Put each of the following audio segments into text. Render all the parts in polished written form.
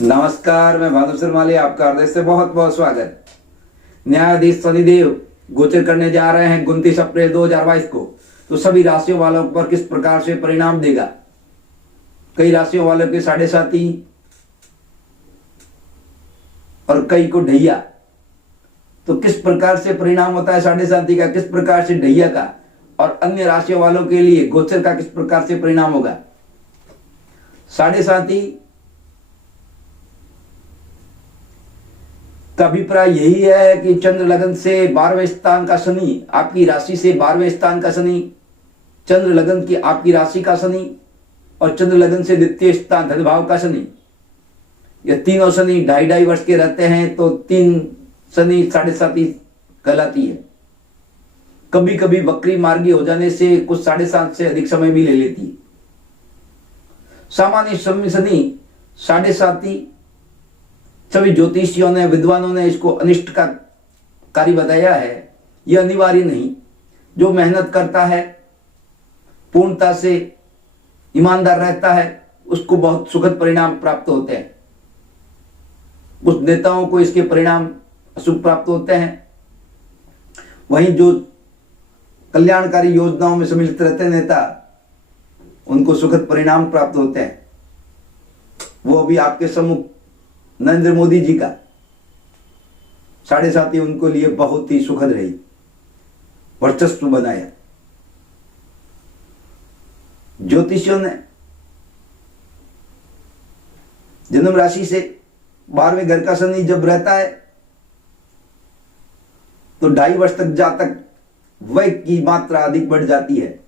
नमस्कार, मैं भानु शर्माली, आपका हृदय से बहुत बहुत स्वागत। न्यायाधीश शनिदेव गोचर करने जा रहे हैं 29 अप्रैल 2022 को। तो सभी राशियों वालों पर किस प्रकार से परिणाम देगा। कई राशियों वालों के 7.5 और कई को ढैया। तो किस प्रकार से परिणाम होता है 7.5 का, किस प्रकार से ढैया का, और अन्य राशियों वालों के लिए गोचर का किस प्रकार से परिणाम होगा। 7.5 का अभिप्राय यही है कि चंद्र लगन से 12वें स्थान का शनि, आपकी राशि से 12वें स्थान का शनि, चंद्र लगन की आपकी राशि का शनि, और चंद्र लगन से द्वितीय स्थान धन भाव का शनि, ये तीनों शनि 2.5 वर्ष के रहते हैं। तो 3 शनि 7.5 कहलाती है। कभी कभी वक्री मार्गी हो जाने से कुछ 7.5 से अधिक समय भी ले लेती है। सामान्य शनि 7.5 सभी ज्योतिषियों ने, विद्वानों ने इसको अनिष्ट का कार्य बताया है। यह अनिवार्य नहीं। जो मेहनत करता है, पूर्णता से ईमानदार रहता है, उसको बहुत सुखद परिणाम प्राप्त होते हैं। कुछ नेताओं को इसके परिणाम अशुभ प्राप्त होते हैं। वहीं जो कल्याणकारी योजनाओं में सम्मिलित रहते हैं नेता, उनको सुखद परिणाम प्राप्त होते हैं। वो अभी आपके सम्मुख नरेंद्र मोदी जी का 7.5 उनको लिए बहुत ही सुखद रही, वर्चस्व बनाया। ज्योतिषियों ने जन्म राशि से 12वें घर का शनि जब रहता है तो 2.5 वर्ष तक तक व्यय की मात्रा अधिक बढ़ जाती है,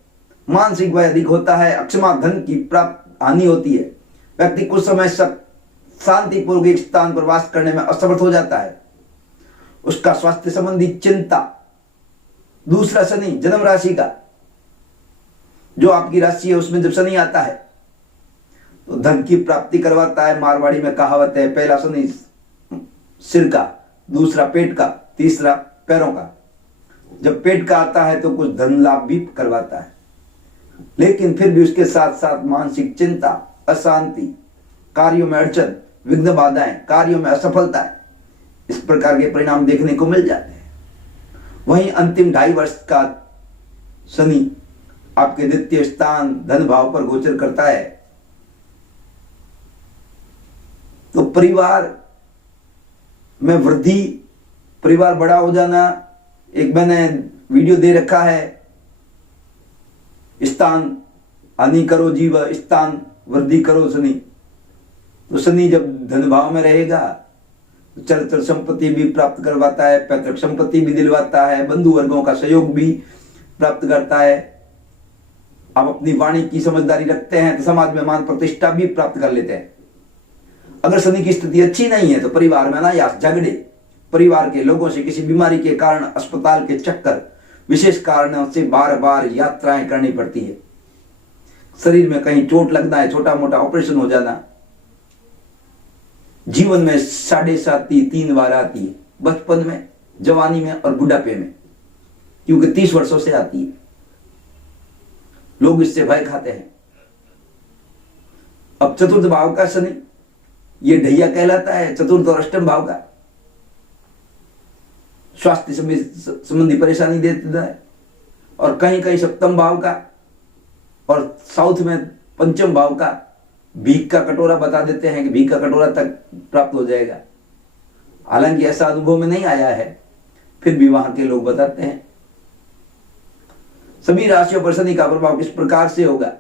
मानसिक व्यय अधिक होता है, अक्षमा धन की प्राप्त हानि होती है। व्यक्ति कुछ समय तक शांतिपूर्वक एक स्थान पर वास करने में असमर्थ हो जाता है। उसका स्वास्थ्य संबंधी चिंता। दूसरा शनि जन्म राशि का, जो आपकी राशि है उसमें जब शनि आता है तो धन की प्राप्ति करवाता है। मारवाड़ी में कहावत है, पहला शनि सिर का, दूसरा पेट का, तीसरा पैरों का। जब पेट का आता है तो कुछ धन लाभ भी करवाता है, लेकिन फिर भी उसके साथ साथ मानसिक चिंता, अशांति, कार्यों में अड़चन, विघ्न बाधाएं, कार्यों में असफलता, इस प्रकार के परिणाम देखने को मिल जाते हैं। वहीं अंतिम 2.5 वर्ष का शनि आपके द्वितीय स्थान धन भाव पर गोचर करता है। तो परिवार में वृद्धि, परिवार बड़ा हो जाना। एक मैंने वीडियो दे रखा है, स्थान हानि करो जीव, स्थान वृद्धि करो शनि। तो शनि जब धन भाव में रहेगा तो चरित्र संपत्ति भी प्राप्त करवाता है, पैतृक संपत्ति भी दिलवाता है, बंधु वर्गों का सहयोग भी प्राप्त करता है। आप अपनी वाणी की समझदारी रखते हैं तो समाज में मान प्रतिष्ठा भी प्राप्त कर लेते हैं। अगर शनि की स्थिति अच्छी नहीं है तो परिवार में अनायास झगड़े, परिवार के लोगों से किसी बीमारी के कारण अस्पताल के चक्कर, विशेष कारणों से बार बार यात्राएं करनी पड़ती है। शरीर में कहीं चोट लगना है, छोटा मोटा ऑपरेशन हो जाना। जीवन में 7.5 3 बार आती है, बचपन में, जवानी में और बुढ़ापे में, क्योंकि 30 वर्षों से आती है। लोग इससे भय खाते हैं। अब चतुर्थ भाव का शनि, ये ढैया कहलाता है। चतुर्थ और अष्टम भाव का स्वास्थ्य संबंधी परेशानी देता है, और कहीं कहीं सप्तम भाव का, और साउथ में पंचम भाव का भीख का कटोरा बता देते हैं कि भीख का कटोरा तक प्राप्त हो जाएगा। हालांकि ऐसा अनुभव में नहीं आया है, फिर भी वहां के लोग बताते हैं। सभी राशियों पर शनि का प्रभाव किस प्रकार से होगा,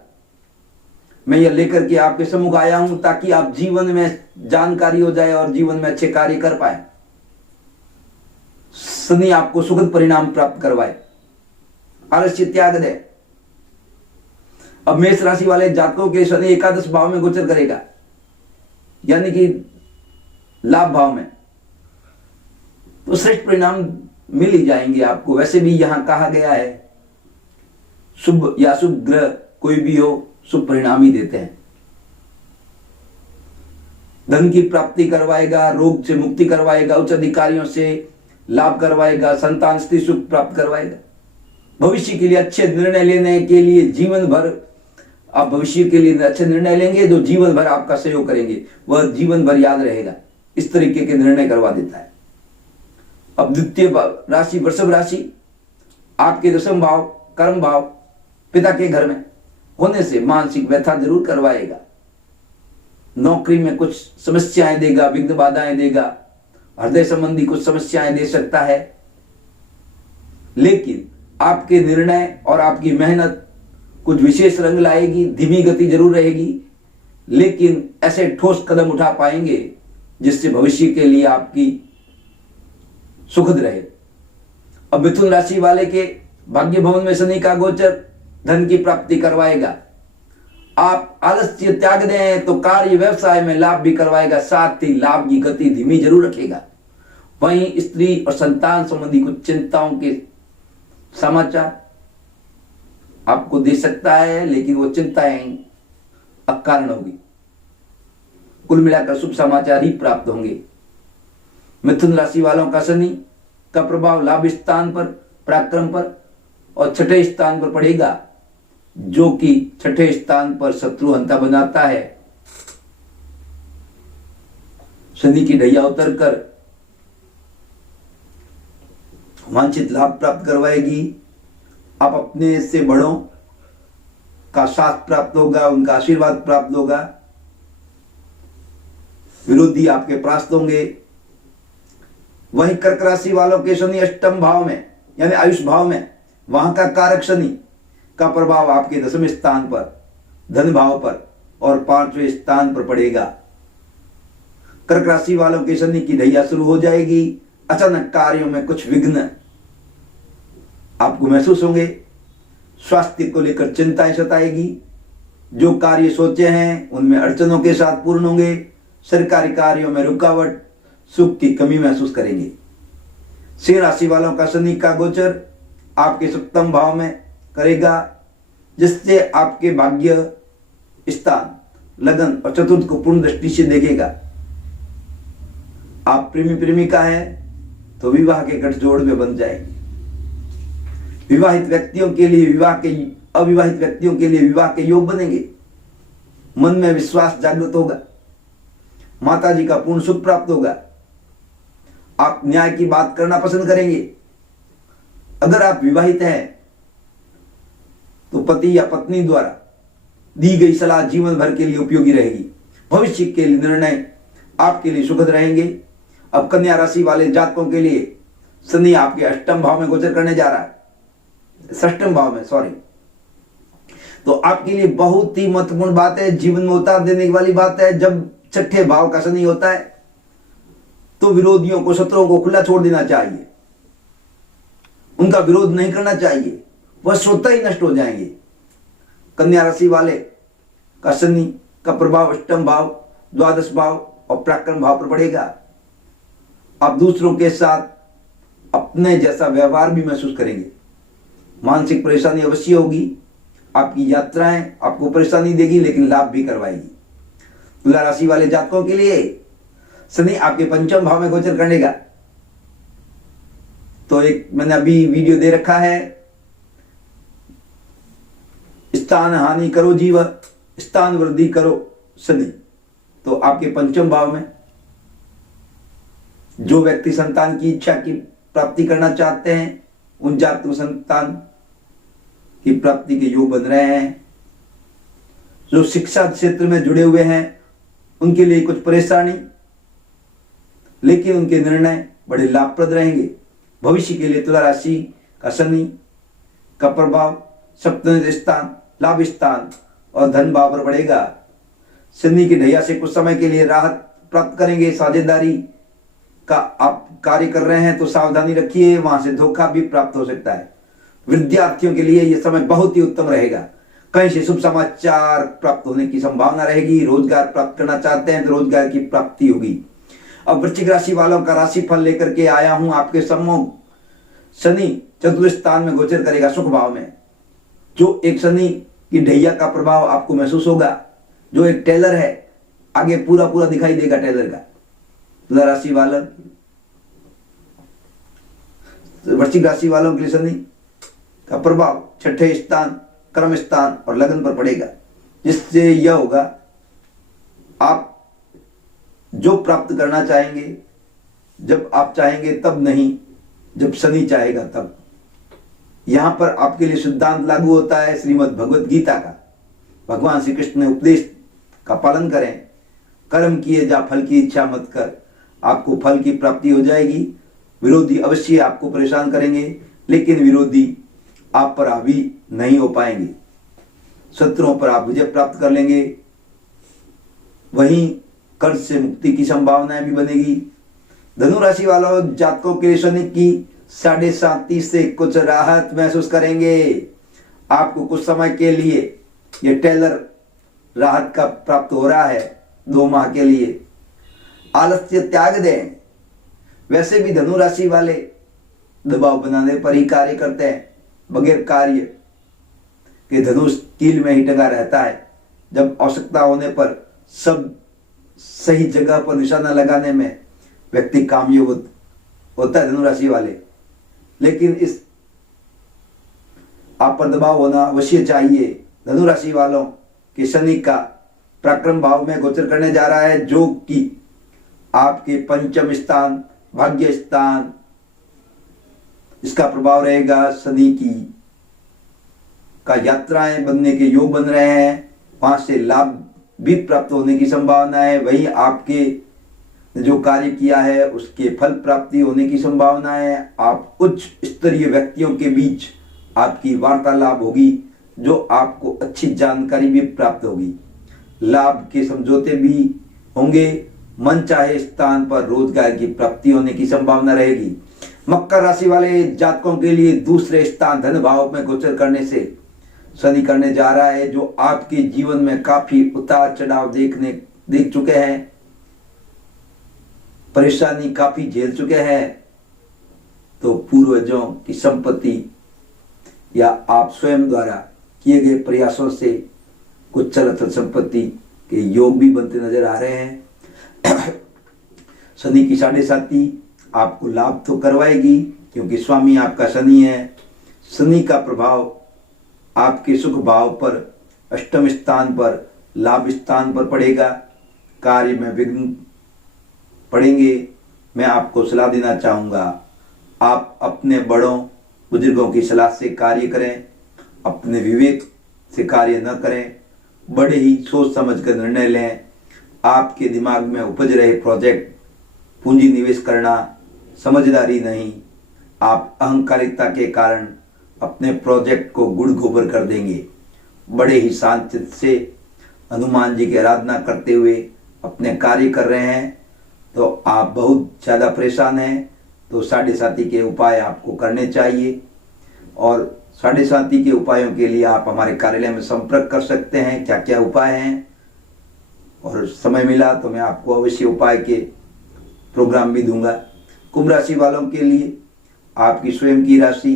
मैं यह लेकर के आपके सम्मुख आया हूं ताकि आप जीवन में जानकारी हो जाए और जीवन में अच्छे कार्य कर पाए। शनि आपको सुखद परिणाम प्राप्त करवाए, आलस्य त्याग दे। अब मेष राशि वाले जातकों के शनि एकादश भाव में गोचर करेगा, यानी कि लाभ भाव में, तो श्रेष्ठ परिणाम मिल ही जाएंगे आपको। वैसे भी यहां कहा गया है शुभ या शुभ ग्रह कोई भी हो, शुभ परिणाम ही देते हैं। धन की प्राप्ति करवाएगा, रोग से मुक्ति करवाएगा, उच्च अधिकारियों से लाभ करवाएगा, संतान स्त्री सुख प्राप्त करवाएगा। भविष्य के लिए अच्छे निर्णय लेने के लिए जीवन भर आप भविष्य के लिए अच्छे निर्णय लेंगे जो जीवन भर आपका सहयोग करेंगे, वह जीवन भर याद रहेगा। इस तरीके के निर्णय करवा देता है। अब द्वितीय राशि वृषभ राशि, आपके दशम भाव कर्म भाव पिता के घर में होने से मानसिक व्यथा जरूर करवाएगा। नौकरी में कुछ समस्याएं देगा, विघ्न बाधाएं देगा, हृदय संबंधी कुछ समस्याएं दे सकता है। लेकिन आपके निर्णय और आपकी मेहनत कुछ विशेष रंग लाएगी। धीमी गति जरूर रहेगी, लेकिन ऐसे ठोस कदम उठा पाएंगे जिससे भविष्य के लिए आपकी सुखद रहे। अब मिथुन राशि वाले के भाग्य भवन में शनि का गोचर धन की प्राप्ति करवाएगा। आप आलस्य त्याग दें तो कार्य व्यवसाय में लाभ भी करवाएगा, साथ ही लाभ की गति धीमी जरूर रखेगा। वहीं स्त्री और संतान संबंधी कुछ चिंताओं के समाचार आपको दे सकता है, लेकिन वो चिंताएं अकारण होगी। कुल मिलाकर शुभ समाचार ही प्राप्त होंगे। मिथुन राशि वालों का शनि का प्रभाव लाभ स्थान पर, पराक्रम पर और छठे स्थान पर पड़ेगा, जो कि छठे स्थान पर शत्रुहंता बनाता है। शनि की ढैया उतरकर वांछित लाभ प्राप्त करवाएगी। आप अपने से बड़ों का साथ प्राप्त होगा, उनका आशीर्वाद प्राप्त होगा। विरोधी आपके परास्त होंगे। वहीं कर्क राशि वालों के शनि अष्टम भाव में यानी आयुष भाव में, वहां का कारक शनि का प्रभाव आपके दसवें स्थान पर, धन भाव पर और पांचवें स्थान पर पड़ेगा। कर्क राशि वालों के शनि की ढैया शुरू हो जाएगी। अचानक कार्यों में कुछ विघ्न आपको महसूस होंगे। स्वास्थ्य को लेकर चिंताएं सताएगी। जो कार्य सोचे हैं उनमें अड़चनों के साथ पूर्ण होंगे। सरकारी कार्यों में रुकावट, सुख की कमी महसूस करेंगे। सिंह राशि वालों का शनि का गोचर आपके सप्तम भाव में करेगा, जिससे आपके भाग्य स्थान, लगन और चतुर्थ को पूर्ण दृष्टि से देखेगा। आप प्रेमी प्रेमिका है तो विवाह के गठजोड़ में बन जाएंगे। विवाहित व्यक्तियों के लिए अविवाहित व्यक्तियों के लिए विवाह के योग बनेंगे। मन में विश्वास जागृत होगा। माता जी का पूर्ण सुख प्राप्त होगा। आप न्याय की बात करना पसंद करेंगे। अगर आप विवाहित हैं तो पति या पत्नी द्वारा दी गई सलाह जीवन भर के लिए उपयोगी रहेगी। भविष्य के लिए निर्णय आपके लिए सुखद रहेंगे। अब कन्या राशि वाले जातकों के लिए शनि आपके अष्टम भाव में गोचर करने जा रहा है, षष्टम भाव में, सॉरी। तो आपके लिए बहुत ही महत्वपूर्ण बात है, जीवन में उतार देने वाली बात है। जब छठे भाव का शनि होता है तो विरोधियों को, शत्रुओं को खुला छोड़ देना चाहिए। उनका विरोध नहीं करना चाहिए, वह स्वतः ही नष्ट हो जाएंगे। कन्या राशि वाले का शनि का प्रभाव अष्टम भाव, द्वादश भाव और पराक्रम भाव पर पड़ेगा। आप दूसरों के साथ अपने जैसा व्यवहार भी महसूस करेंगे। मानसिक परेशानी अवश्य होगी। आपकी यात्राएं आपको परेशानी देगी, लेकिन लाभ भी करवाएगी। तुला राशि वाले जातकों के लिए शनि आपके पंचम भाव में गोचर करेगा। तो एक मैंने अभी वीडियो दे रखा है, स्थान हानि करो जीव, स्थान वृद्धि करो शनि। तो आपके पंचम भाव में जो व्यक्ति संतान की इच्छा की प्राप्ति करना चाहते हैं, उन जातकों संतान की प्राप्ति के योग बन रहे हैं। जो शिक्षा क्षेत्र में जुड़े हुए हैं उनके लिए कुछ परेशानी, लेकिन उनके निर्णय बड़े लाभप्रद रहेंगे। भविष्य के लिए तुला राशि का शनि का प्रभाव सप्तम स्थान, लाभ स्थान और धन भाव पर पड़ेगा। शनि की ढैया से कुछ समय के लिए राहत प्राप्त करेंगे। साझेदारी का आप कार्य कर रहे हैं तो सावधानी रखिए, वहां से धोखा भी प्राप्त हो सकता है। विद्यार्थियों के लिए यह समय बहुत ही उत्तम रहेगा। कहीं से शुभ समाचार प्राप्त होने की संभावना रहेगी। रोजगार प्राप्त करना चाहते हैं तो रोजगार की प्राप्ति होगी। अब वृश्चिक राशि वालों का राशि फल लेकर के आया हूं आपके सम्मुख। शनि चतुर्थ स्थान में गोचर करेगा, सुख भाव में। जो एक शनि की ढैया का प्रभाव आपको महसूस होगा। जो एक टेलर है, आगे पूरा पूरा दिखाई देगा टेलर का। तुला राशि वालों, वृश्चिक राशि वालों के लिए शनि का प्रभाव छठे स्थान, कर्म स्थान और लगन पर पड़ेगा। जिससे यह होगा, आप जो प्राप्त करना चाहेंगे जब आप चाहेंगे तब नहीं, जब शनि चाहेगा तब। यहां पर आपके लिए सिद्धांत लागू होता है श्रीमद् भगवत गीता का। भगवान श्री कृष्ण ने उपदेश का पालन करें, कर्म किए जा फल की इच्छा मत कर, आपको फल की प्राप्ति हो जाएगी। विरोधी अवश्य आपको परेशान करेंगे, लेकिन विरोधी आप पर हावी नहीं हो पाएंगे। शत्रुओं पर आप विजय प्राप्त कर लेंगे। वहीं कर्ज से मुक्ति की संभावनाएं भी बनेगी। धनु राशि वालों, जातकों के शनि की 7.5 से कुछ राहत महसूस करेंगे। आपको कुछ समय के लिए ये टेलर राहत का प्राप्त हो रहा है 2 माह के लिए। आलस्य त्याग दें। वैसे भी धनु राशि वाले दबाव बनाने पर ही कार्य करते हैं, बगैर कार्य के धनुष कील में ही टंगा रहता है। जब आवश्यकता होने पर सब सही जगह पर निशाना लगाने में व्यक्ति कामयाब होता है धनु राशि वाले। लेकिन इस आप पर दबाव होना अवश्य चाहिए। धनु राशि वालों के शनि का पराक्रम भाव में गोचर करने जा रहा है, जो कि आपके पंचम स्थान, भाग्य स्थान, इसका प्रभाव रहेगा। शनि की का यात्राएं बनने के योग बन रहे हैं, वहां से लाभ भी प्राप्त होने की संभावना है। वहीं आपके जो कार्य किया है उसके फल प्राप्ति होने की संभावना है। आप उच्च स्तरीय व्यक्तियों के बीच आपकी वार्तालाप होगी, जो आपको अच्छी जानकारी भी प्राप्त होगी। लाभ के समझौते भी होंगे। मन चाहे स्थान पर रोजगार की प्राप्ति होने की संभावना रहेगी। मकर राशि वाले जातकों के लिए दूसरे स्थान धन भाव में गोचर करने से शनि करने जा रहा है, जो आपके जीवन में काफी उतार चढ़ाव देख चुके हैं, परेशानी काफी झेल चुके हैं। तो पूर्वजों की संपत्ति या आप स्वयं द्वारा किए गए प्रयासों से कुछ चल अचल संपत्ति के योग भी बनते नजर आ रहे हैं। शनि की 7.5 आपको लाभ तो करवाएगी, क्योंकि स्वामी आपका शनि है। शनि का प्रभाव आपके सुख भाव पर, अष्टम स्थान पर, लाभ स्थान पर पड़ेगा। कार्य में विघ्न पड़ेंगे। मैं आपको सलाह देना चाहूँगा, आप अपने बड़ों बुजुर्गों की सलाह से कार्य करें, अपने विवेक से कार्य न करें, बड़े ही सोच समझ कर निर्णय लें। आपके दिमाग में उपज रहे प्रोजेक्ट पूंजी निवेश करना समझदारी नहीं। आप अहंकारिता के कारण अपने प्रोजेक्ट को गुड़ गोबर कर देंगे। बड़े ही शांत चित्त से हनुमान जी की आराधना करते हुए अपने कार्य कर रहे हैं, तो आप बहुत ज़्यादा परेशान हैं, तो 7.5 के उपाय आपको करने चाहिए। और 7.5 के उपायों के लिए आप हमारे कार्यालय में संपर्क कर सकते हैं। क्या क्या उपाय हैं, और समय मिला तो मैं आपको अवश्य उपाय के प्रोग्राम भी दूंगा। कुंभ राशि वालों के लिए आपकी स्वयं की राशि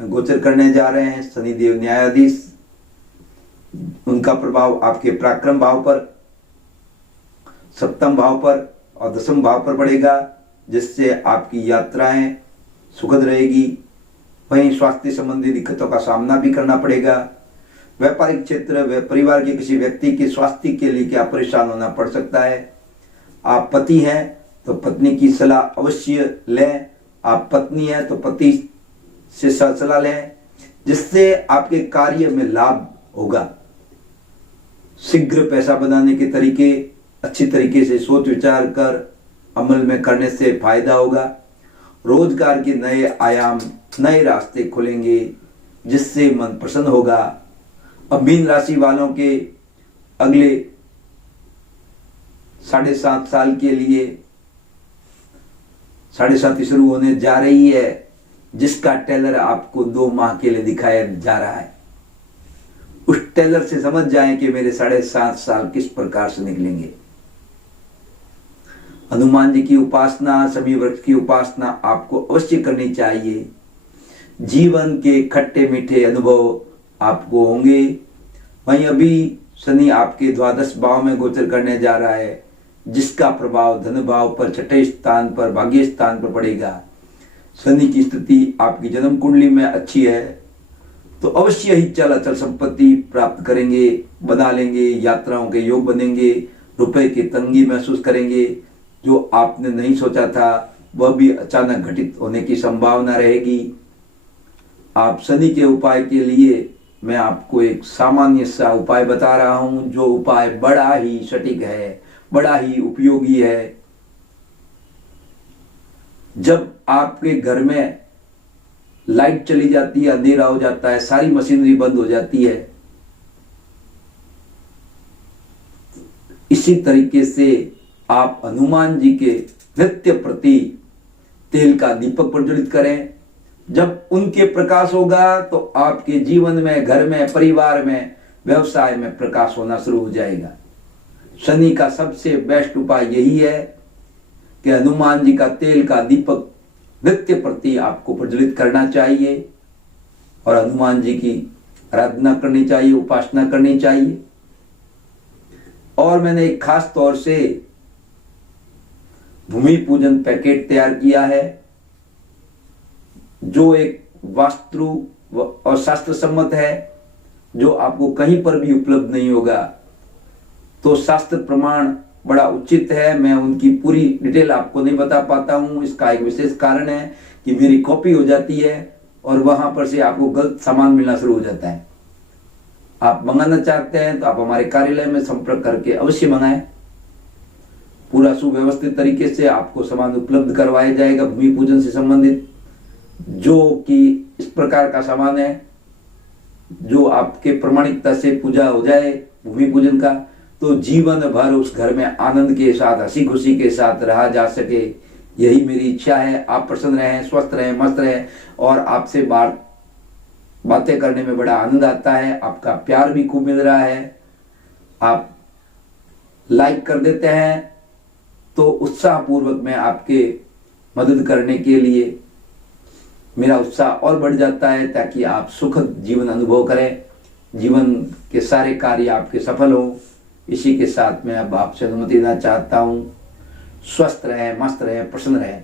में गोचर करने जा रहे हैं शनिदेव न्यायाधीश। उनका प्रभाव आपके पराक्रम भाव पर, सप्तम भाव पर और दसम भाव पर पड़ेगा, जिससे आपकी यात्राएं सुखद रहेगी। वहीं स्वास्थ्य संबंधी दिक्कतों का सामना भी करना पड़ेगा। व्यापारिक क्षेत्र व परिवार के किसी व्यक्ति के स्वास्थ्य के लिए क्या परेशान होना पड़ सकता है। आप पति हैं तो पत्नी की सलाह अवश्य लें। आप पत्नी हैं तो पति से सलाह लें, जिससे आपके कार्य में लाभ होगा। शीघ्र पैसा बनाने के तरीके अच्छी तरीके से सोच विचार कर अमल में करने से फायदा होगा। रोजगार के नए आयाम, नए रास्ते खुलेंगे, जिससे मन प्रसन्न होगा। अब मीन राशि वालों के अगले 7.5 साल के लिए 7.5 शुरू होने जा रही है, जिसका टेलर आपको 2 माह के लिए दिखाया जा रहा है। उस टेलर से समझ जाएं कि मेरे 7.5 साल किस प्रकार से निकलेंगे। हनुमान जी की उपासना, शमी वृक्ष की उपासना आपको अवश्य करनी चाहिए। जीवन के खट्टे मीठे अनुभव आपको होंगे। वहीं अभी शनि आपके द्वादश भाव में गोचर करने जा रहा है, जिसका प्रभाव धन भाव पर, छठे स्थान पर, भाग्य स्थान पर पड़ेगा। शनि की स्थिति आपकी जन्म कुंडली में अच्छी है, तो अवश्य ही चल अचल संपत्ति प्राप्त करेंगे, बना लेंगे, यात्राओं के योग बनेंगे, रुपए की तंगी महसूस करेंगे, जो आपने नहीं सोचा था वह भी अचानक घटित होने की संभावना रहेगी। आप शनि के उपाय के लिए मैं आपको एक सामान्य सा उपाय बता रहा हूं, जो उपाय बड़ा ही सटीक है, बड़ा ही उपयोगी है। जब आपके घर में लाइट चली जाती है, अंधेरा हो जाता है, सारी मशीनरी बंद हो जाती है, इसी तरीके से आप हनुमान जी के नित्य प्रति तेल का दीपक प्रज्वलित करें। जब उनके प्रकाश होगा तो आपके जीवन में, घर में, परिवार में, व्यवसाय में प्रकाश होना शुरू हो जाएगा। शनि का सबसे बेस्ट उपाय यही है कि हनुमान जी का तेल का दीपक नित्य प्रति आपको प्रज्वलित करना चाहिए और हनुमान जी की आराधना करनी चाहिए, उपासना करनी चाहिए। और मैंने एक खास तौर से भूमि पूजन पैकेट तैयार किया है, जो एक वास्तु और शास्त्र सम्मत है, जो आपको कहीं पर भी उपलब्ध नहीं होगा। तो शास्त्र प्रमाण बड़ा उचित है। मैं उनकी पूरी डिटेल आपको नहीं बता पाता हूं। इसका एक विशेष कारण है कि मेरी कॉपी हो जाती है और वहां पर से आपको गलत सामान मिलना शुरू हो जाता है। आप मंगाना चाहते हैं तो आप हमारे कार्यालय में संपर्क करके अवश्य मंगाएं। पूरा सुव्यवस्थित तरीके से आपको सामान उपलब्ध करवाया जाएगा। भूमि पूजन से संबंधित जो कि इस प्रकार का सामान है, जो आपके प्रमाणिकता से पूजा हो जाए भूमि पूजन का, तो जीवन भर उस घर में आनंद के साथ, हंसी खुशी के साथ रहा जा सके, यही मेरी इच्छा है। आप प्रसन्न रहें, स्वस्थ रहें, मस्त रहें और आपसे बातें करने में बड़ा आनंद आता है। आपका प्यार भी खूब मिल रहा है। आप लाइक कर देते हैं तो उत्साहपूर्वक मैं आपके मदद करने के लिए मेरा उत्साह और बढ़ जाता है, ताकि आप सुखद जीवन अनुभव करें, जीवन के सारे कार्य आपके सफल हों। इसी के साथ मैं अब आपसे अनुमति देना चाहता हूं। स्वस्थ रहें, मस्त रहें, प्रसन्न रहें।